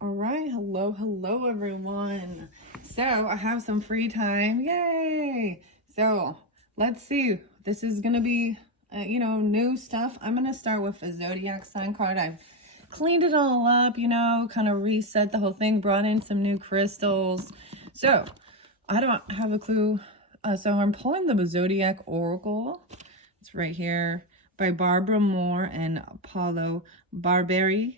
All right, hello everyone. So I have some free time, yay! So let's see. This is gonna be, new stuff. I'm gonna start with a zodiac sign card. I've cleaned it all up, kind of reset the whole thing, brought in some new crystals. So I don't have a clue. So I'm pulling the Zodiac Oracle. It's right here by Barbara Moore and Paulo Barberi.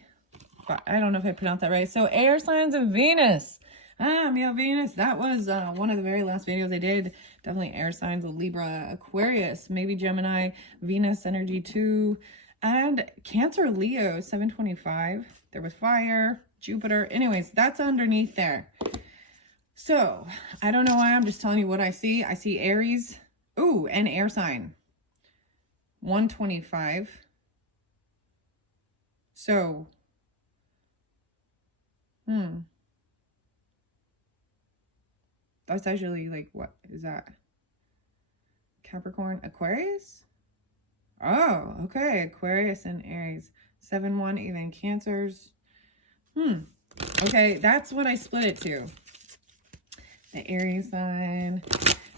I don't know if I pronounced that right. So air signs of Venus. Venus. That was one of the very last videos I did. Definitely air signs of Libra, Aquarius, maybe Gemini, Venus energy too. And Cancer, Leo, 725. There was fire, Jupiter. Anyways, that's underneath there. So I don't know why. I'm just telling you what I see. I see Aries. Ooh, and air sign. 125. So that's actually like, what is that? Capricorn, Aquarius? Oh, okay. Aquarius and Aries. 7-1, even Cancers. Okay, that's what I split it to. The Aries sign.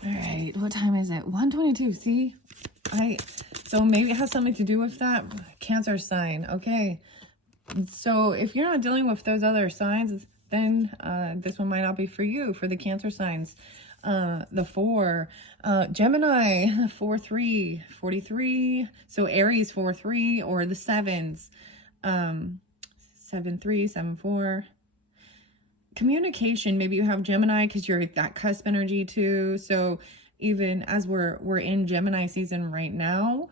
All right, what time is it? 1:22. See? So maybe it has something to do with that Cancer sign. Okay. So if you're not dealing with those other signs, then this one might not be for you, for the Cancer signs. The 4, Gemini, 4-3, 43. So Aries, 4-3, or the 7s, 7-3, 7-4. Communication, maybe you have Gemini because you're that cusp energy too. So even as we're in Gemini season right now,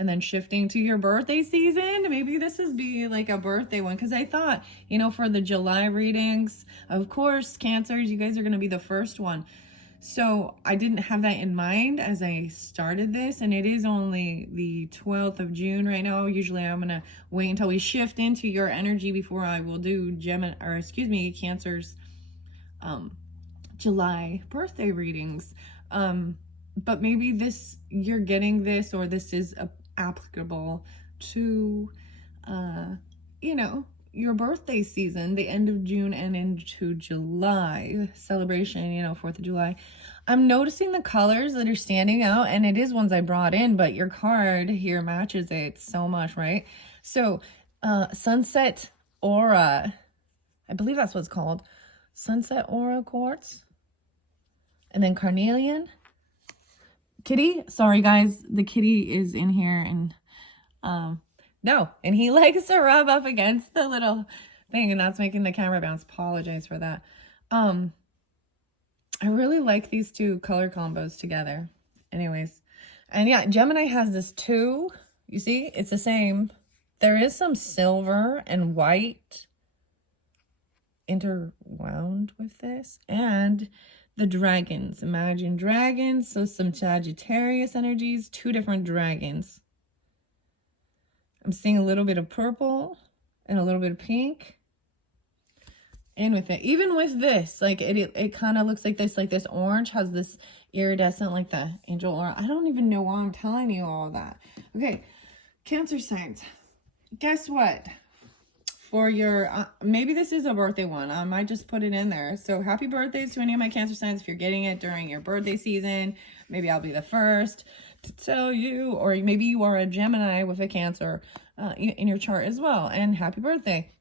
and then shifting to your birthday season, maybe this is be like a birthday one. Because I thought, for the July readings, of course, Cancers, you guys are going to be the first one. So I didn't have that in mind as I started this. And it is only the 12th of June right now. Usually I'm going to wait until we shift into your energy before I will do Cancer's July birthday readings. But maybe you're getting this, or this is applicable to, your birthday season, the end of June and into July celebration, 4th of July. I'm noticing the colors that are standing out, and it is ones I brought in, but your card here matches it so much, right? So, Sunset Aura, I believe that's what it's called. Sunset Aura Quartz. And then Carnelian. Kitty, sorry guys, the kitty is in here, and no, and he likes to rub up against the little thing, and that's making the camera bounce. Apologize for that. I really like these two color combos together. Anyways, and yeah, Gemini has this too. You see, it's the same. There is some silver and white interwound with this, and the dragons. Imagine dragons. So some Sagittarius energies, 2 different dragons. I'm seeing a little bit of purple and a little bit of pink. And with it, even with this, like it kind of looks like this orange has this iridescent, like the angel aura. I don't even know why I'm telling you all that. Okay, Cancer signs. Guess what? For your, maybe this is a birthday one. I might just put it in there. So happy birthdays to any of my Cancer signs. If you're getting it during your birthday season, maybe I'll be the first to tell you. Or maybe you are a Gemini with a Cancer in your chart as well. And happy birthday.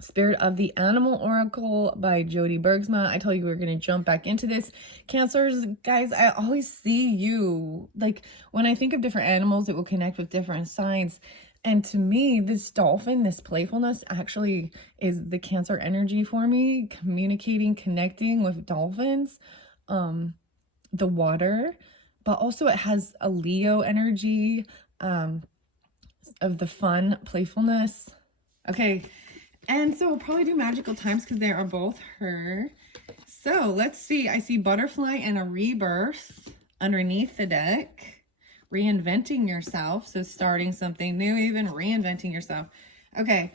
Spirit of the Animal Oracle by Jody Bergsma. I told you we were going to jump back into this. Cancers, guys, I always see you. Like, when I think of different animals, it will connect with different signs. And to me, this dolphin, this playfulness actually is the Cancer energy for me. Communicating, connecting with dolphins, the water, but also it has a Leo energy of the fun, playfulness. Okay, and so we'll probably do magical times because they are both her. So let's see. I see butterfly and a rebirth underneath the deck. Reinventing yourself. So starting something new, even reinventing yourself. Okay.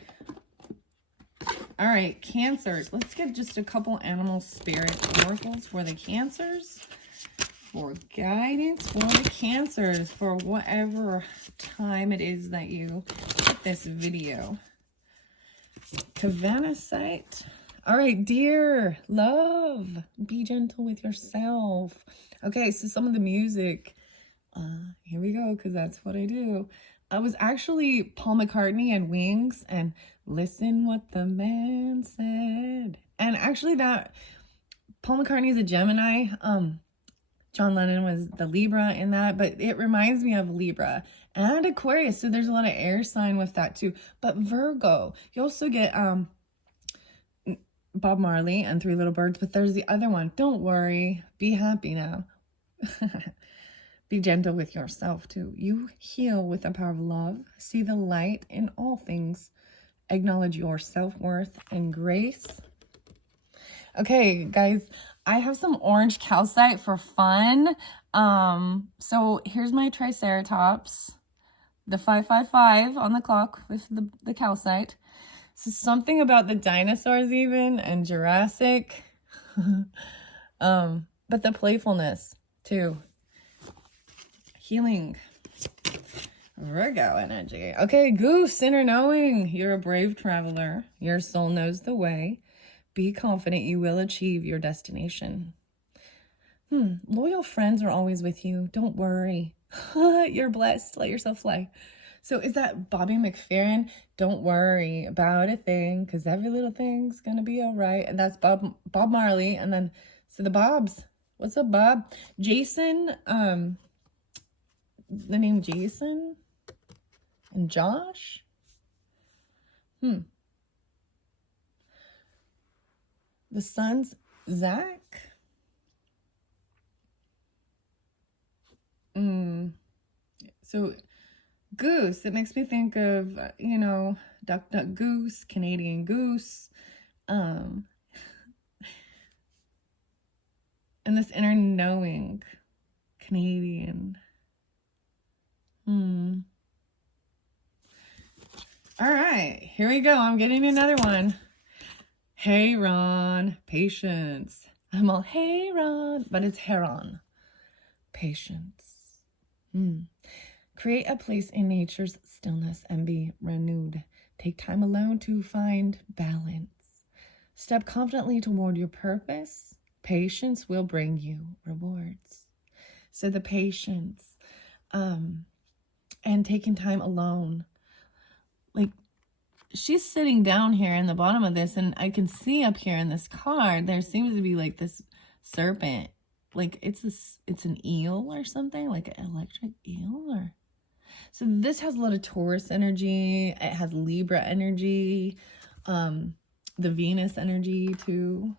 All right, Cancers. Let's get just a couple animal spirit oracles for the Cancers. For guidance for the Cancers for whatever time it is that you get this video. Kavanisite. All right, dear love, be gentle with yourself. Okay, so some of the music, here we go, because that's what I do. I was actually Paul McCartney and Wings and Listen What the Man Said. And actually that Paul McCartney is a Gemini. John Lennon was the Libra in that, but it reminds me of Libra and Aquarius. So there's a lot of air sign with that too. But Virgo, you also get Bob Marley and Three Little Birds, but there's the other one. Don't worry, be happy now. Be gentle with yourself too. You heal with the power of love. See the light in all things. Acknowledge your self-worth and grace. Okay, guys, I have some orange calcite for fun. So here's my Triceratops, the 555 on the clock with the calcite. So something about the dinosaurs even and Jurassic. But the playfulness too. Healing. Virgo energy. Okay, Goose, inner knowing. You're a brave traveler. Your soul knows the way. Be confident you will achieve your destination. Loyal friends are always with you. Don't worry. You're blessed. Let yourself fly. So is that Bobby McFerrin? Don't worry about a thing, because every little thing's gonna be all right. And that's Bob Marley. And then, so the Bobs. What's up, Bob? Jason, the name Jason and Josh. The son's Zach. So Goose, it makes me think of, Duck Duck Goose, Canadian Goose. And this inner knowing, Canadian. All right, here we go. I'm getting another one. Hey, Ron, patience. I'm all, hey, Ron, but it's Heron. Patience. Create a place in nature's stillness and be renewed. Take time alone to find balance. Step confidently toward your purpose. Patience will bring you rewards. So the patience, and taking time alone. Like, she's sitting down here in the bottom of this, and I can see up here in this card, there seems to be like this serpent. Like it's an eel or something, like an electric eel. Or so this has a lot of Taurus energy. It has Libra energy, the Venus energy too.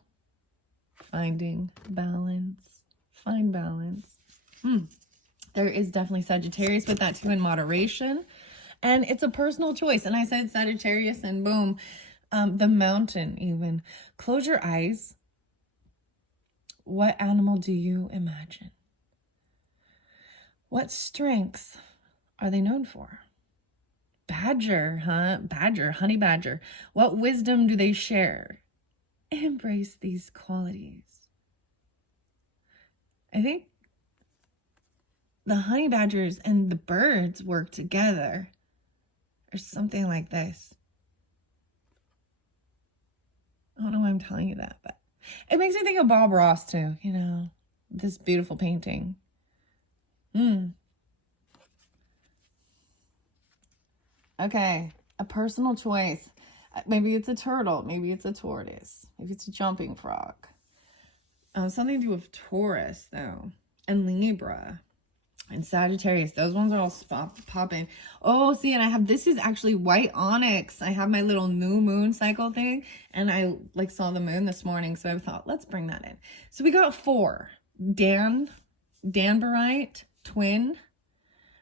Finding balance. Find balance. There is definitely Sagittarius with that too, in moderation. And it's a personal choice. And I said Sagittarius and boom, the mountain even. Close your eyes. What animal do you imagine? What strengths are they known for? Badger, huh? Badger, honey badger. What wisdom do they share? Embrace these qualities. I think the honey badgers and the birds work together, or something like this. I don't know why I'm telling you that, but it makes me think of Bob Ross too, this beautiful painting. Okay, a personal choice. Maybe it's a turtle, maybe it's a tortoise, maybe it's a jumping frog. Something to do with Taurus though, and Libra. And Sagittarius, those ones are all popping. Oh, see, and I have, this is actually white onyx. I have my little new moon cycle thing, and I saw the moon this morning, so I thought, let's bring that in. So we got 4. Danburite, twin,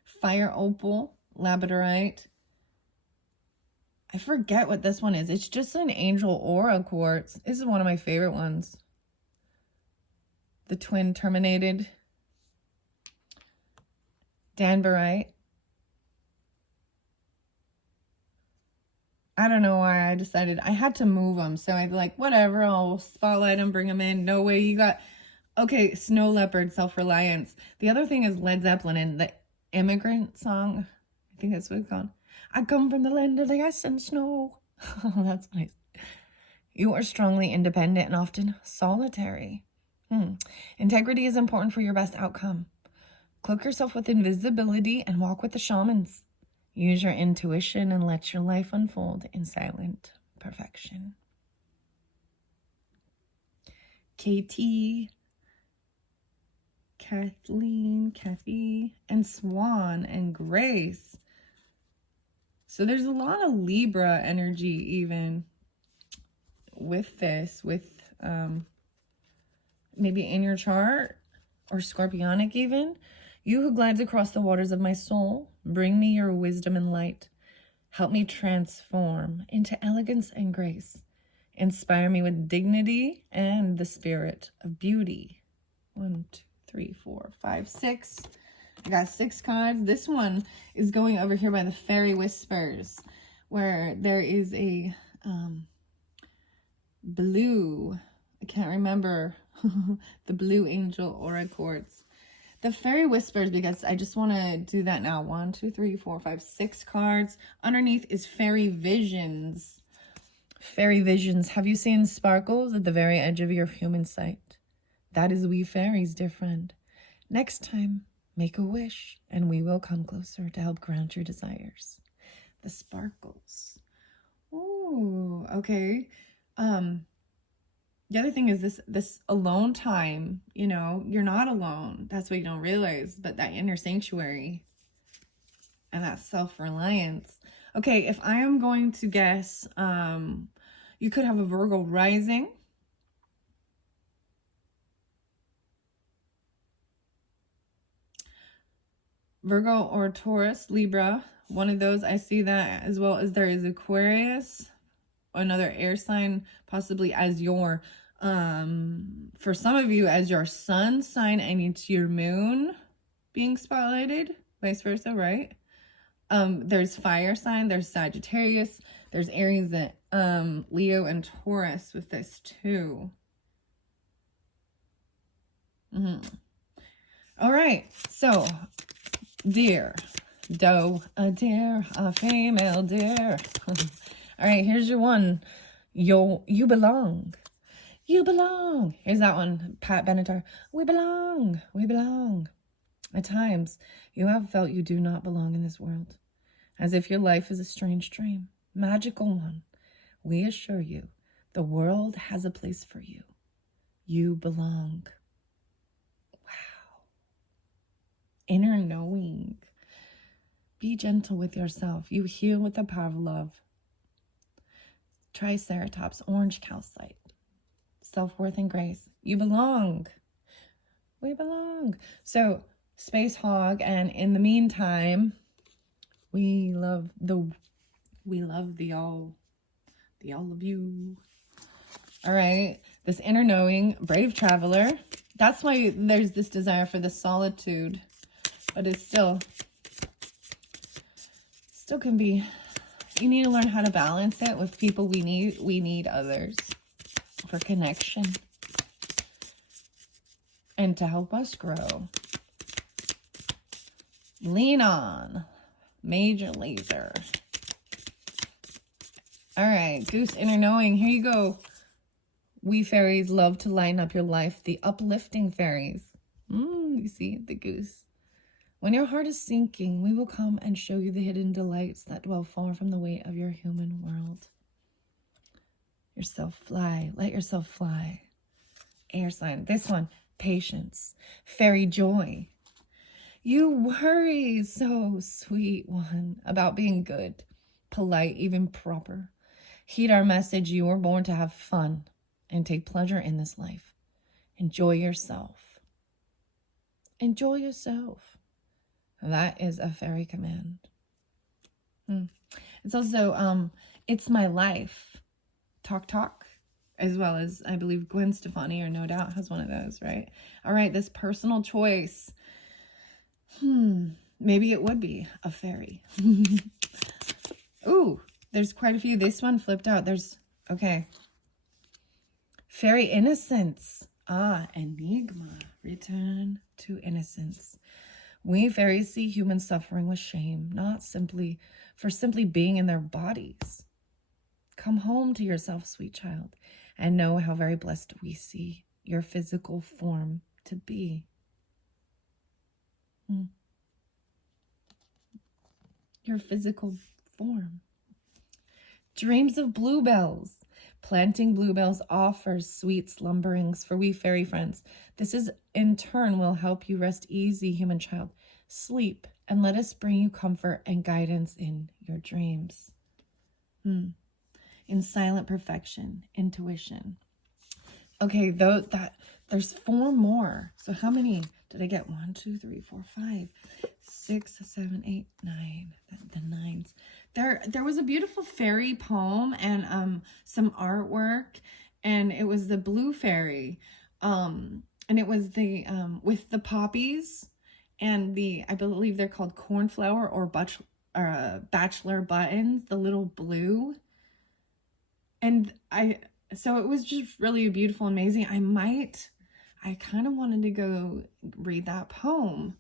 fire opal, labradorite. I forget what this one is. It's just an angel aura quartz. This is one of my favorite ones. The twin terminated. Danburite. I don't know why I decided I had to move them. So I'd whatever, I'll spotlight them, bring them in. No way. You got, okay, Snow Leopard, Self-Reliance. The other thing is Led Zeppelin and the Immigrant song. I think that's what it's called. I come from the land of the ice and snow. Oh, that's nice. You are strongly independent and often solitary. Integrity is important for your best outcome. Cloak yourself with invisibility and walk with the shamans. Use your intuition and let your life unfold in silent perfection. KT, Kathleen, Kathy, and Swan, and Grace. So there's a lot of Libra energy even with this, with maybe in your chart, or Scorpionic even. You who glides across the waters of my soul, bring me your wisdom and light. Help me transform into elegance and grace. Inspire me with dignity and the spirit of beauty. 1, 2, 3, 4, 5, 6. I got 6 cards. This one is going over here by the Fairy Whispers, where there is a blue, I can't remember, the Blue Angel Aura Quartz. The Fairy Whispers, because I just want to do that now. 1, 2, 3, 4, 5, 6 cards. Underneath is Fairy Visions. Fairy Visions. Have you seen sparkles at the very edge of your human sight? That is we fairies, dear friend. Next time, make a wish, and we will come closer to help grant your desires. The sparkles. Ooh, okay. The other thing is this alone time, you know, you're not alone. That's what you don't realize, but that inner sanctuary and that self-reliance. Okay, if I am going to guess, you could have a Virgo rising. Virgo or Taurus, Libra, one of those. I see that, as well as there is Aquarius, another air sign, possibly as your, for some of you, as your sun sign, and it's your moon being spotlighted, vice versa, right? There's fire sign, there's Sagittarius, there's Aries, Leo, and Taurus with this too. All right, so deer, doe, a deer, a female deer. All right, here's your one. You belong. You belong. Here's that one. Pat Benatar. We belong. We belong. At times, you have felt you do not belong in this world, as if your life is a strange dream, magical one. We assure you, the world has a place for you. You belong. Wow. Inner knowing. Be gentle with yourself. You heal with the power of love. Triceratops, orange calcite. Self-worth and grace. You belong. We belong. So, Space Hog, and in the meantime, we love the all of you. All right, this inner knowing, brave traveler. That's why there's this desire for the solitude, but it's still can be. You need to learn how to balance it with people we need others for connection and to help us grow. Lean on. Major laser. All right, Goose inner knowing. Here you go. We fairies love to lighten up your life. The uplifting fairies. You see the goose. When your heart is sinking, we will come and show you the hidden delights that dwell far from the weight of your human world. Yourself fly. Let yourself fly. Air sign. This one, patience. Fairy joy. You worry, so sweet one, about being good, polite, even proper. Heed our message. You were born to have fun and take pleasure in this life. Enjoy yourself. Enjoy yourself. That is a fairy command. It's also, it's my life. Talk, as well as, I believe, Gwen Stefani, or No Doubt, has one of those, right? All right, this personal choice. Maybe it would be a fairy. Ooh, there's quite a few. This one flipped out. Okay. Fairy innocence. Enigma. Return to innocence. We fairies see human suffering with shame, not simply being in their bodies. Come home to yourself, sweet child, and know how very blessed we see your physical form to be. Your physical form. Dreams of bluebells. Planting bluebells offers sweet slumberings for we fairy friends. This is in turn will help you rest easy, human child. Sleep, and let us bring you comfort and guidance in your dreams. In silent perfection, intuition. Okay, there's 4 more. So how many did I get? 1, 2, 3, 4, 5, 6, 7, 8, 9. The 9s. There was a beautiful fairy poem and some artwork, and it was the blue fairy. And it was the with the poppies and I believe they're called cornflower or bachelor buttons, the little blue. And so it was just really beautiful, amazing. I kind of wanted to go read that poem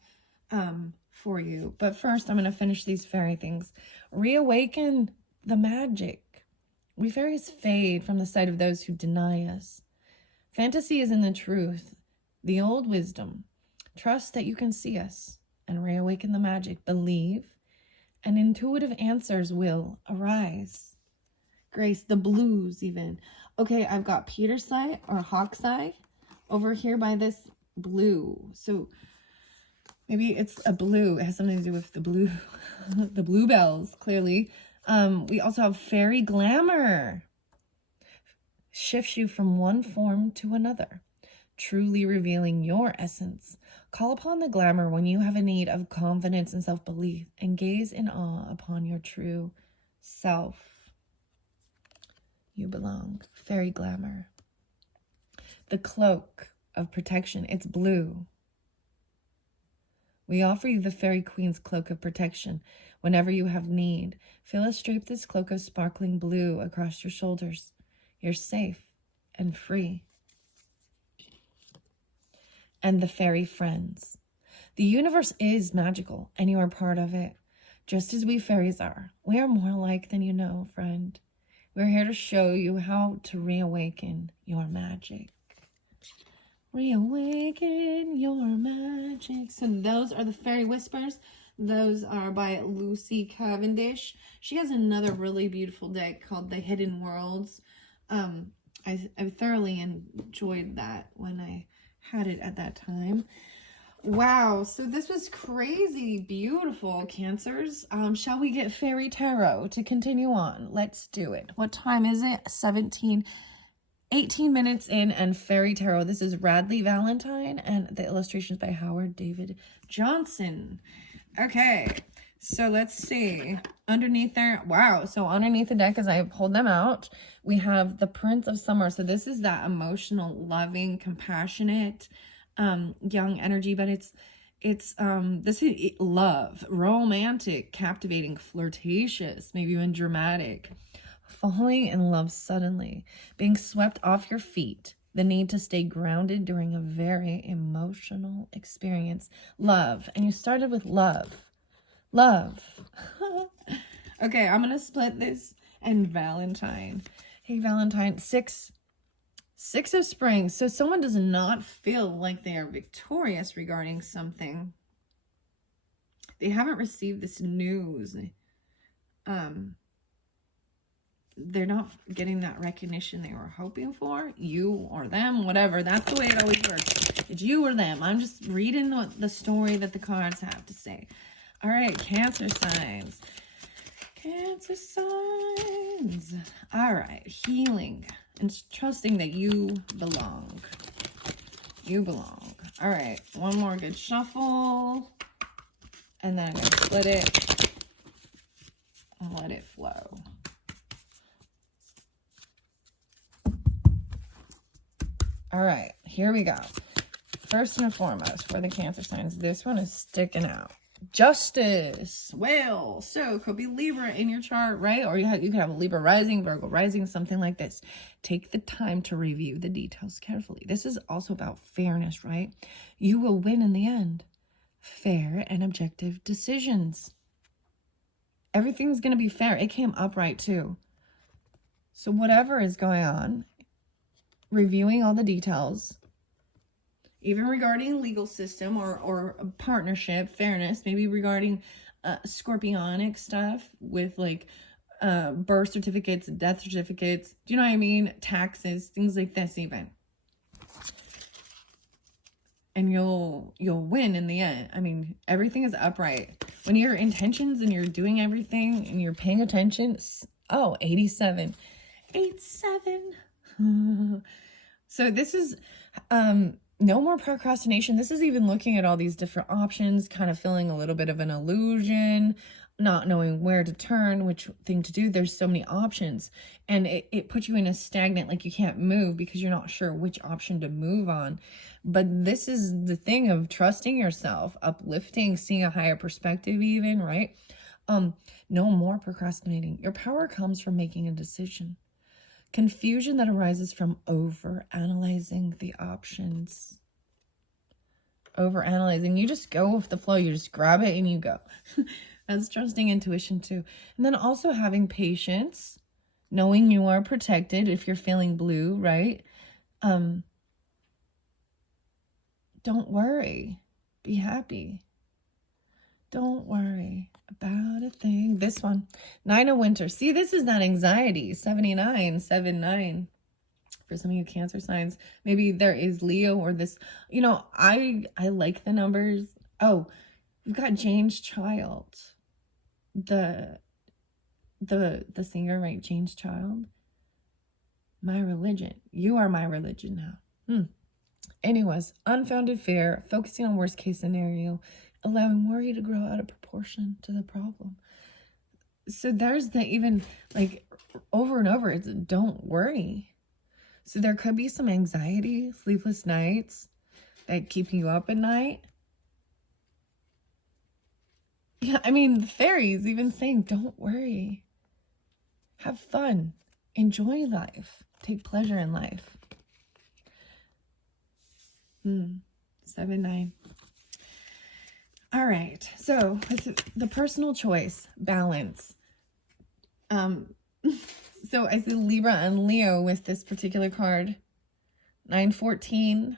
for you. But first, I'm going to finish these fairy things. Reawaken the magic. We fairies fade from the sight of those who deny us. Fantasy is in the truth, the old wisdom. Trust that you can see us and reawaken the magic. Believe, and intuitive answers will arise. Grace, the blues even. Okay, I've got Peter's eye or Hawk's eye over here by this blue. So maybe it's a blue. It has something to do with the blue, the bluebells, clearly. We also have fairy glamour. Shifts you from one form to another, truly revealing your essence. Call upon the glamour when you have a need of confidence and self-belief, and gaze in awe upon your true self. You belong. Fairy glamour. The cloak of protection. It's blue. We offer you the Fairy Queen's cloak of protection whenever you have need. Phyllis draped this cloak of sparkling blue across your shoulders. You're safe and free. And the fairy friends. The universe is magical, and you are part of it, just as we fairies are. We are more alike than you know, friend. We're here to show you how to reawaken your magic. Reawaken your magic. So those are the Fairy Whispers. Those are by Lucy Cavendish. She has another really beautiful deck called The Hidden Worlds. I thoroughly enjoyed that when I had it at that time. Wow, so this was crazy beautiful, Cancers. Shall we get Fairy Tarot to continue on? Let's do it. What time is it? 18 minutes in, and Fairy Tarot. This is Radley Valentine, and the illustrations by Howard David Johnson. Okay, so let's see. Underneath there, wow. So underneath the deck, as I pulled them out, we have the Prince of Summer. So this is that emotional, loving, compassionate, young energy, but this is love, romantic, captivating, flirtatious, maybe even dramatic. Falling in love suddenly, being swept off your feet, the need to stay grounded during a very emotional experience. Love, and you started with love. Love. Okay, I'm gonna split this and Valentine. Hey, Valentine, six of spring. So someone does not feel like they are victorious regarding something. They haven't received this news. They're not getting that recognition they were hoping for. You or them, whatever. That's the way it always works. It's you or them. I'm just reading the story that the cards have to say. All right, Cancer signs. Cancer signs. All right, healing and trusting that you belong. You belong. All right, one more good shuffle. And then I'm going to split it and let it flow. All right, here we go. First and foremost, for the Cancer signs, this one is sticking out. Justice. Well, so could be Libra in your chart, right? Or you could have a Libra rising, Virgo rising, something like this. Take the time to review the details carefully. This is also about fairness, right? You will win in the end. Fair and objective decisions. Everything's going to be fair. It came upright too. So whatever is going on, reviewing all the details, even regarding legal system or a partnership, fairness, maybe regarding scorpionic stuff with like birth certificates, death certificates, do you know what I mean? Taxes, things like this even. And you'll win in the end. I mean, everything is upright. When your intentions and you're doing everything and you're paying attention, oh, 87. 87. So this is no more procrastination. This is even looking at all these different options, kind of feeling a little bit of an illusion, not knowing where to turn, which thing to do. There's so many options, and it puts you in a stagnant, like you can't move because you're not sure which option to move on. But this is the thing of trusting yourself, uplifting, seeing a higher perspective even, right? No more procrastinating. Your power comes from making a decision. Confusion that arises from over-analyzing the options. Over-analyzing. You just go with the flow. You just grab it and you go. That's trusting intuition too. And then also having patience, knowing you are protected if you're feeling blue, right? Don't worry. Be happy. Don't worry about a thing. This one, 9 of Winter. See, this is not anxiety. 79, 7-9. For some of you Cancer signs, maybe there is Leo or this. You know, I like the numbers. Oh, we've got James Child, the singer, right? James Child. My religion. You are my religion now. Anyways, unfounded fear, focusing on worst case scenario, allowing worry to grow out of proportion to the problem. So there's the even like over and over, it's don't worry. So there could be some anxiety, sleepless nights that keeping you up at night. Yeah, I mean, the fairies even saying, don't worry. Have fun. Enjoy life. Take pleasure in life. 7-9. All right. So with the personal choice, balance. So I see Libra and Leo with this particular card. 9-14.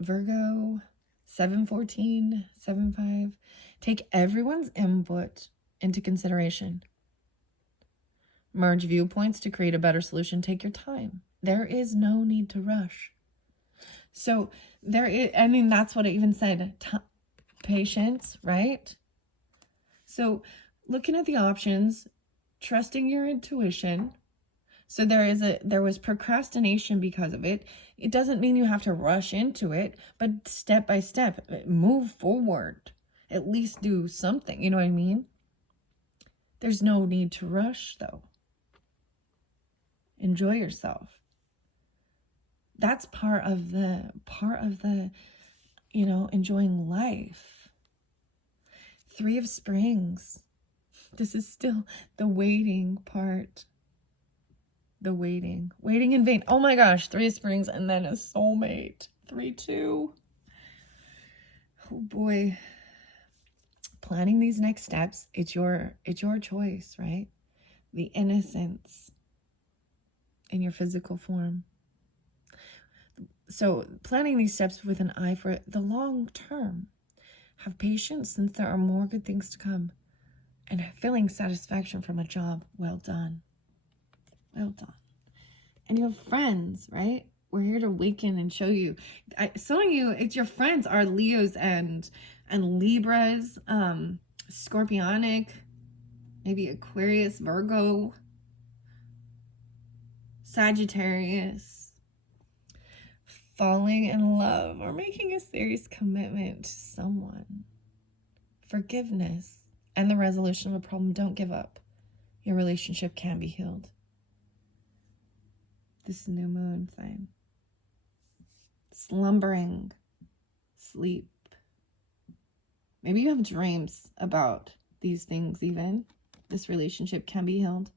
Virgo. 7-14. 7-5. Take everyone's input into consideration. Merge viewpoints to create a better solution. Take your time. There is no need to rush. So there is, I mean, that's what I even said. Patience, right? So looking at the options, trusting your intuition. So there was procrastination because of it. It doesn't mean you have to rush into it, but step by step, move forward. At least do something, you know what I mean? There's no need to rush though. Enjoy yourself. That's part of the, you know, enjoying life. 3 of Springs. This is still the waiting part. The waiting in vain. Oh my gosh, 3 of Springs and then a soulmate. 3-2. Oh boy. Planning these next steps, it's your choice, right? The innocence in your physical form. So planning these steps with an eye for the long term. Have patience since there are more good things to come. And feeling satisfaction from a job. Well done. Well done. And you have friends, right? We're here to awaken and show you. Some of you, it's your friends are Leos and Libras, Scorpionic, maybe Aquarius, Virgo, Sagittarius. Falling in love or making a serious commitment to someone. Forgiveness and the resolution of a problem. Don't give up. Your relationship can be healed. This new moon sign. Slumbering. Sleep. Maybe you have dreams about these things even. This relationship can be healed.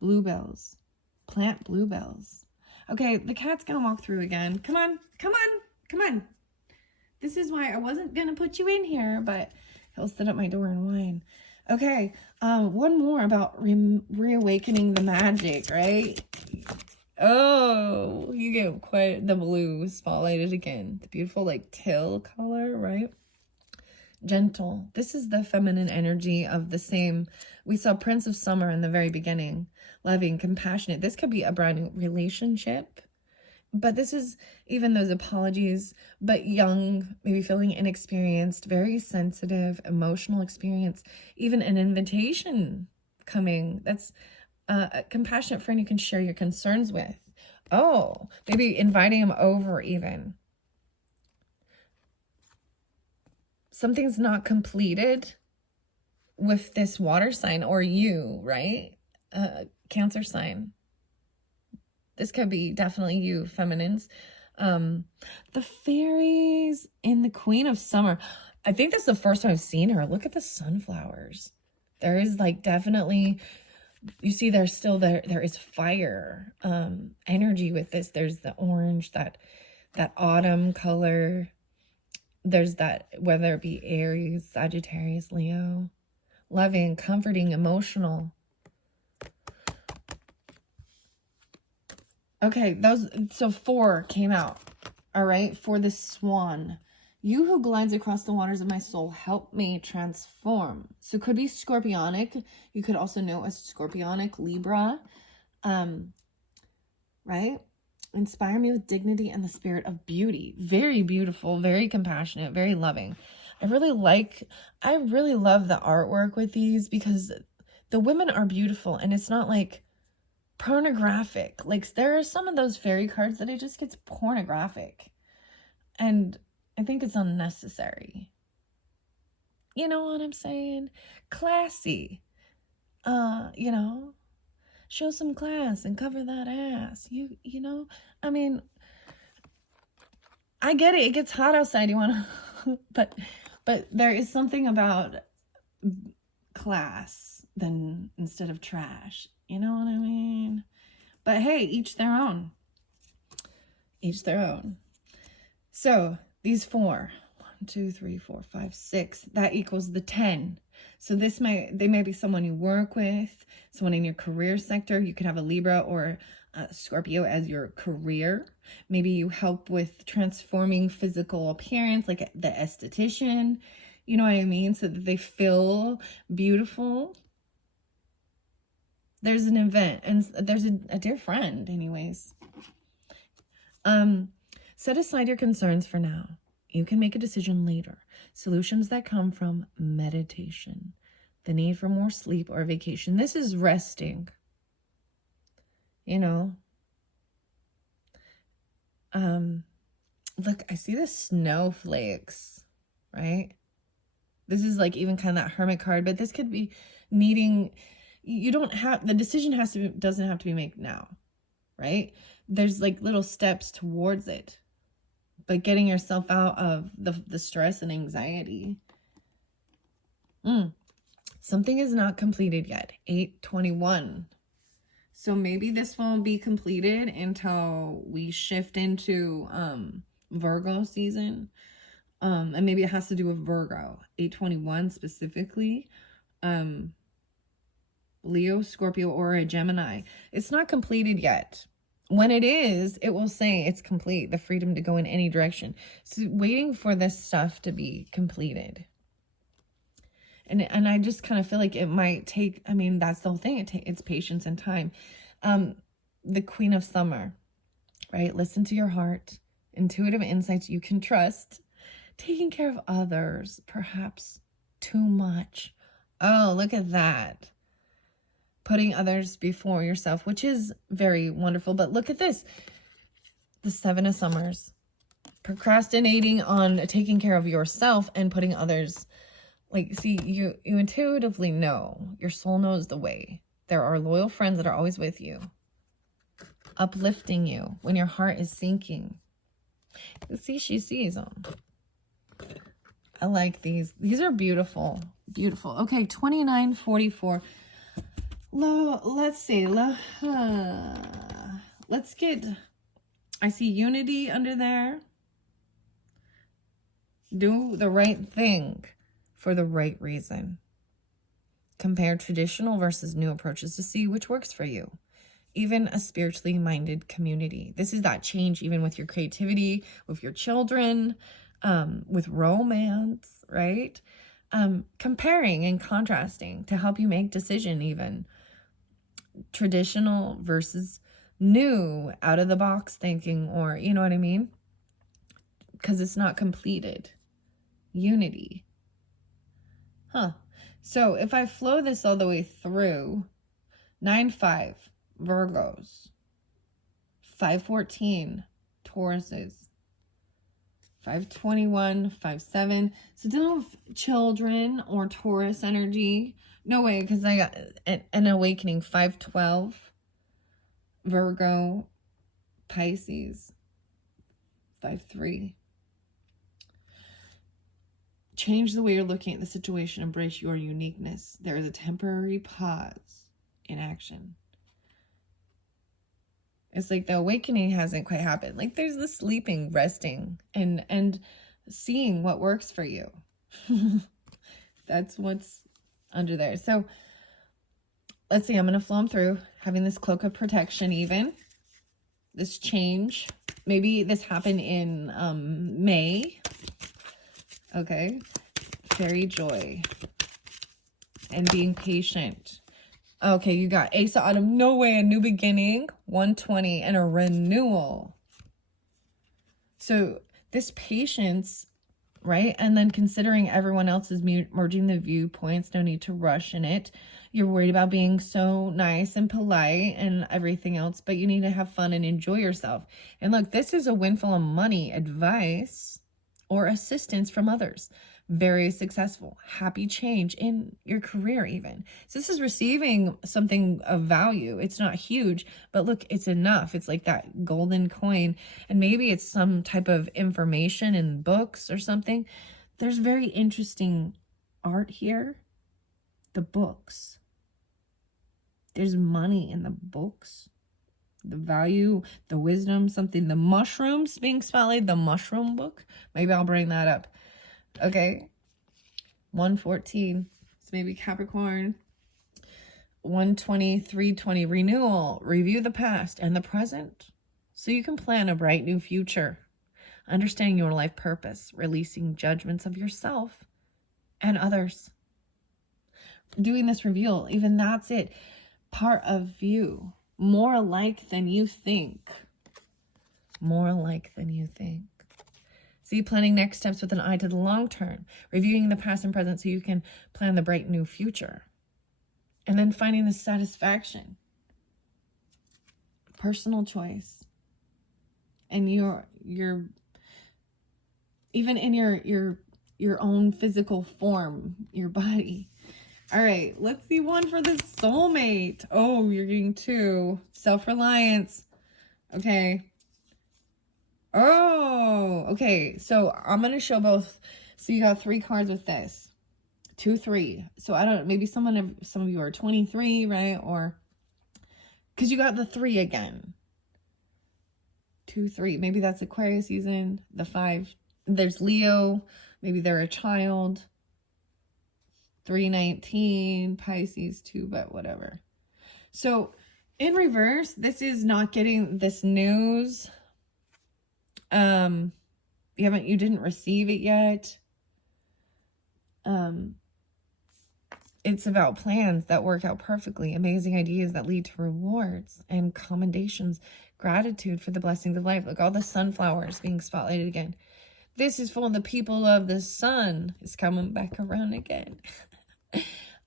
Bluebells. Plant bluebells. Okay, the cat's gonna walk through again. Come on, come on, come on. This is why I wasn't gonna put you in here, but He'll sit at my door and whine. Okay, one more about reawakening the magic, right? Oh, you get quite the blue spotlighted again. The beautiful like teal color, right? Gentle. This is the feminine energy of the same. We saw Prince of Summer in the very beginning. Loving, compassionate. This could be a brand new relationship. But this is even those apologies, but young, maybe feeling inexperienced, very sensitive, emotional experience, even an invitation coming. That's a compassionate friend you can share your concerns with. Oh, maybe inviting him over even. Something's not completed with this water sign or you, right? Cancer sign. This could be definitely you, feminines. The fairies in the Queen of Summer. I think that's the first time I've seen her. Look at the sunflowers. There is like definitely, you see there's still there is fire energy with this. There's the orange, that autumn color. There's that, whether it be Aries, Sagittarius, Leo. Loving, comforting, emotional. Okay, so 4 came out. All right, for the swan. You who glides across the waters of my soul, help me transform. So it could be scorpionic. You could also know as scorpionic, Libra. Right? Inspire me with dignity and the spirit of beauty. Very beautiful, very compassionate, very loving. I really love the artwork with these because the women are beautiful and it's not like pornographic. Like there are some of those fairy cards that it just gets pornographic. And I think it's unnecessary. You know what I'm saying? Classy. You know, show some class and cover that ass. You know, I mean, I get it. It gets hot outside. You want to, but there is something about class than instead of trash. You know what I mean? But hey, each their own. Each their own. So these 4, 1, 2, 3, 4, 5, 6, that equals the 10. So they may be someone you work with, someone in your career sector. You could have a Libra or a Scorpio as your career. Maybe you help with transforming physical appearance, like the esthetician. You know what I mean? So that they feel beautiful. There's an event, and there's a dear friend, anyways. Set aside your concerns for now. You can make a decision later. Solutions that come from meditation, the need for more sleep or vacation. This is resting. You know. Look, I see the snowflakes, right? This is like even kind of that hermit card, but this could be needing, you don't have, the decision doesn't have to be made now, right? There's like little steps towards it, but getting yourself out of the stress and anxiety. Something is not completed yet. 8/21. So maybe this won't be completed until we shift into Virgo season. And maybe it has to do with Virgo. 8/21 specifically. Leo, Scorpio, or a Gemini. It's not completed yet. When it is, it will say it's complete, the freedom to go in any direction. So waiting for this stuff to be completed. And I just kind of feel like it might take, I mean, that's the whole thing. It's patience and time. The Queen of Summer, right? Listen to your heart. Intuitive insights you can trust. Taking care of others, perhaps too much. Oh, look at that. Putting others before yourself, which is very wonderful. But look at this. The 7 of Summers. Procrastinating on taking care of yourself and putting others. Like, see, you intuitively know. Your soul knows the way. There are loyal friends that are always with you. Uplifting you when your heart is sinking. See, she sees them. I like these. These are beautiful. Beautiful. Okay, 2944. Let's see. Let's get, I see unity under there. Do the right thing. for the right reason. Compare traditional versus new approaches to see which works for you. Even a spiritually minded community. This is that change even with your creativity, with your children, with romance, right? Comparing and contrasting to help you make decision even. Traditional versus new, out of the box thinking, or you know what I mean? Because it's not completed. Unity. So if I flow this all the way through, 9-5, Virgos, 5-14, Tauruses, 5-21, 5-7. So dealing with children or Taurus energy. No way, because I got an awakening, 5-12, Virgo, Pisces, 5-3. Change the way you're looking at the situation. Embrace your uniqueness. There is a temporary pause in action. It's like the awakening hasn't quite happened. Like there's the sleeping, resting, and seeing what works for you. That's what's under there. So let's see. I'm going to flow them through, having this cloak of protection even. This change. Maybe this happened in May. Okay. Fairy joy. And being patient. Okay, you got Ace of Autumn. No way. A new beginning. 120. And a renewal. So this patience, right? And then considering everyone else is merging the viewpoints. No need to rush in it. You're worried about being so nice and polite and everything else. But you need to have fun and enjoy yourself. And look, this is a windfall of money, advice, or assistance from others. Very successful, happy change in your career even. So this is receiving something of value. It's not huge, but look, it's enough. It's like that golden coin. And maybe it's some type of information in books or something. There's very interesting art here. The books. There's money in the books. The value, the wisdom, something, the mushrooms being spotlighted, the mushroom book. Maybe I'll bring that up. Okay. 114. So maybe Capricorn. 120, 320. Renewal. Review the past and the present so you can plan a bright new future. Understanding your life purpose. Releasing judgments of yourself and others. Doing this reveal, even that's it. Part of you. More alike than you think. More alike than you think. See, planning next steps with an eye to the long term. Reviewing the past and present so you can plan the bright new future. And then finding the satisfaction. Personal choice. And your even in your own physical form, your body. All right, let's see one for the soulmate. Oh, you're getting 2. Self-reliance. Okay. Oh, okay. So I'm going to show both. So you got 3 cards with this. 2, 3. So I don't, maybe some of you are 23, right? Or, because you got the 3 again. 2, 3. Maybe that's Aquarius season. The 5. There's Leo. Maybe they're a child. 319, Pisces 2, but whatever. So in reverse, this is not getting this news. You didn't receive it yet. It's about plans that work out perfectly, amazing ideas that lead to rewards and commendations, gratitude for the blessings of life. Look, all the sunflowers being spotlighted again. This is for the people of the sun. It's coming back around again.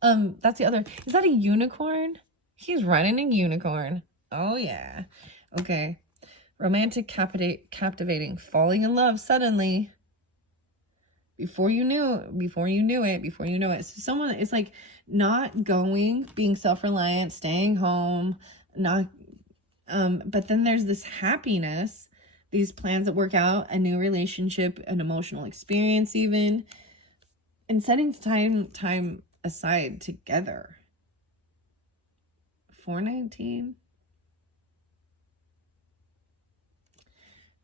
That's the other. Is that a unicorn? He's running a unicorn. Oh yeah. Okay. Romantic, captivating, falling in love suddenly. Before you knew it. So someone is like not going, being self-reliant, staying home, not. But then there's this happiness, these plans that work out, a new relationship, an emotional experience, even, and setting time aside together. 419.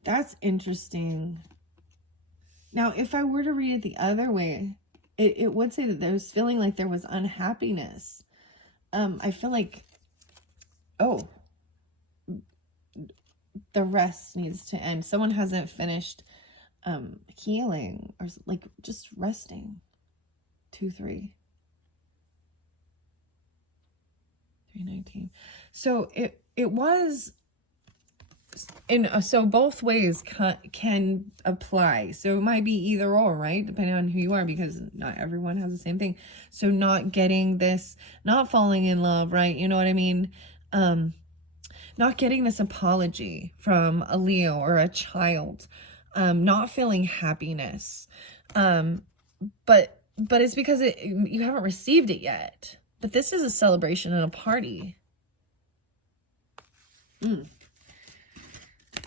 That's interesting. Now, if I were to read it the other way, it would say that there's feeling like there was unhappiness. I feel like, oh, the rest needs to end. Someone hasn't finished healing or like just resting. 2, 3. 319. So it was in so both ways can apply. So it might be either or, right? Depending on who you are, because not everyone has the same thing. So not getting this, not falling in love, right? You know what I mean? Not getting this apology from a Leo or a child, not feeling happiness. But it's because you haven't received it yet. But this is a celebration and a party.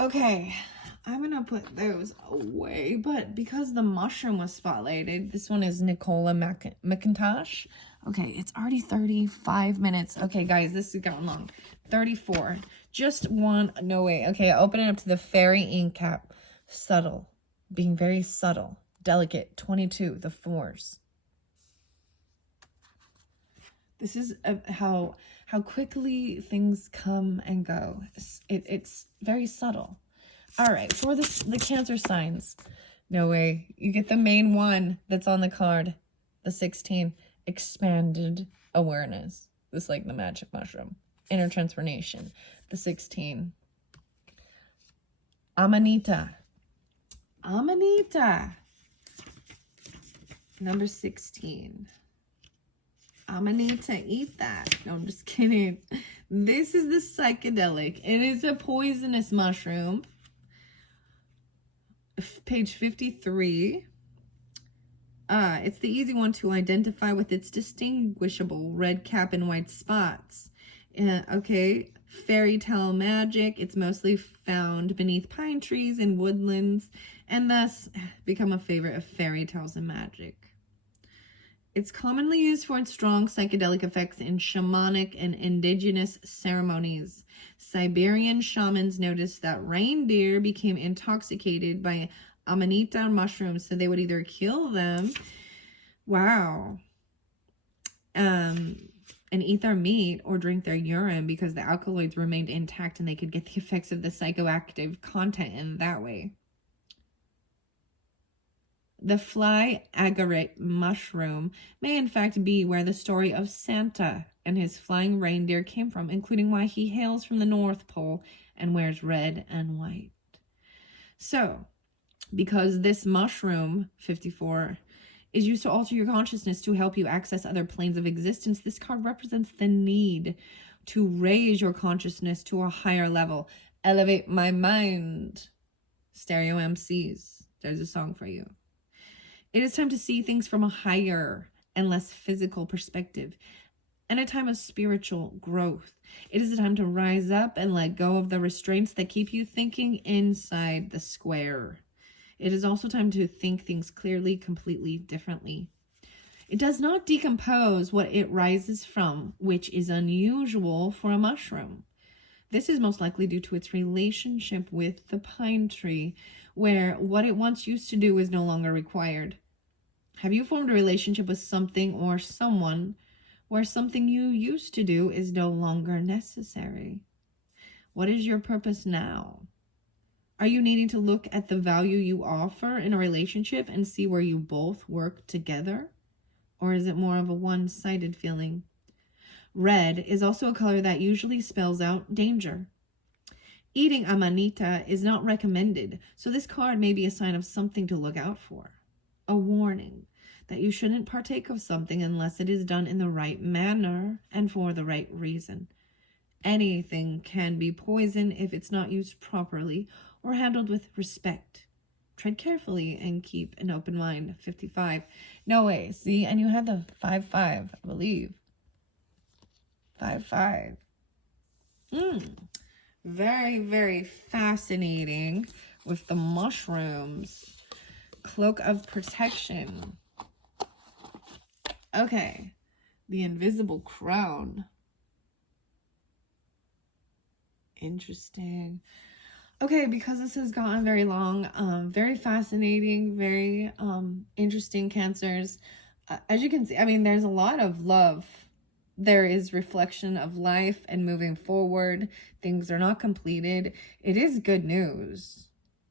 Okay, I'm gonna put those away, but because the mushroom was spotlighted, this one is Nicola McIntosh. Okay, it's already 35 minutes. Okay, guys, this has gotten long. 34. Just one. No way. Okay, open it up to the fairy ink cap. Subtle. Being very subtle. Delicate. 22. The 4s. This is how quickly things come and go. It's very subtle. All right, for the Cancer signs. No way. You get the main one that's on the card. The 16. Expanded awareness. This like the magic mushroom. Inner transformation. The 16. Amanita. Amanita. Number 16. Amanita, eat that. No, I'm just kidding. This is the psychedelic. It is a poisonous mushroom. Page 53. It's the easy one to identify with its distinguishable red cap and white spots. Okay, fairy tale magic. It's mostly found beneath pine trees and woodlands, and thus become a favorite of fairy tales and magic. It's commonly used for its strong psychedelic effects in shamanic and indigenous ceremonies. Siberian shamans noticed that reindeer became intoxicated by Amanita mushrooms, so they would either kill them, wow, and eat their meat or drink their urine because the alkaloids remained intact and they could get the effects of the psychoactive content in that way. The fly agate mushroom may in fact be where the story of Santa and his flying reindeer came from, including why he hails from the North Pole and wears red and white. So, because this mushroom, 54, is used to alter your consciousness to help you access other planes of existence, this card represents the need to raise your consciousness to a higher level. Elevate my mind. Stereo MCs. There's a song for you. It is time to see things from a higher and less physical perspective, and a time of spiritual growth. It is a time to rise up and let go of the restraints that keep you thinking inside the square. It is also time to think things clearly, completely differently. It does not decompose what it rises from, which is unusual for a mushroom. This is most likely due to its relationship with the pine tree, where what it once used to do is no longer required. Have you formed a relationship with something or someone where something you used to do is no longer necessary? What is your purpose now? Are you needing to look at the value you offer in a relationship and see where you both work together? Or is it more of a one-sided feeling? Red is also a color that usually spells out danger. Eating amanita is not recommended, so this card may be a sign of something to look out for. A warning that you shouldn't partake of something unless it is done in the right manner and for the right reason. Anything can be poison if it's not used properly or handled with respect. Tread carefully and keep an open mind. 55. No way. See, and you had the 5-5, I believe. 5-5. Very, very fascinating with the mushrooms. Cloak of protection. Okay. The invisible crown. Interesting. Okay, because this has gotten very long, very fascinating, very interesting, Cancers. as you can see, I mean, there's a lot of love. There is reflection of life and moving forward. Things are not completed. It is good news.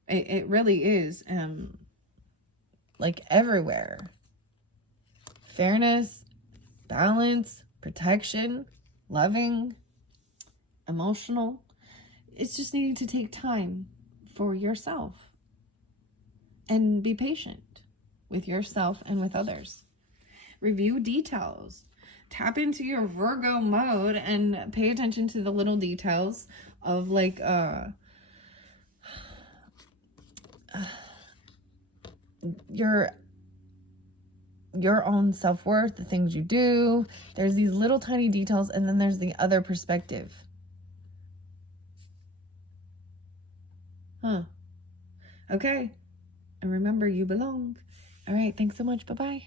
It really is. Like everywhere. Fairness, balance, protection, loving, emotional. It's just needing to take time for yourself and be patient with yourself and with others. Review details. Tap into your Virgo mode and pay attention to the little details of like your own self-worth, the things you do. There's these little tiny details, and then there's the other perspective. Okay. And remember, you belong. All right. Thanks so much. Bye-bye.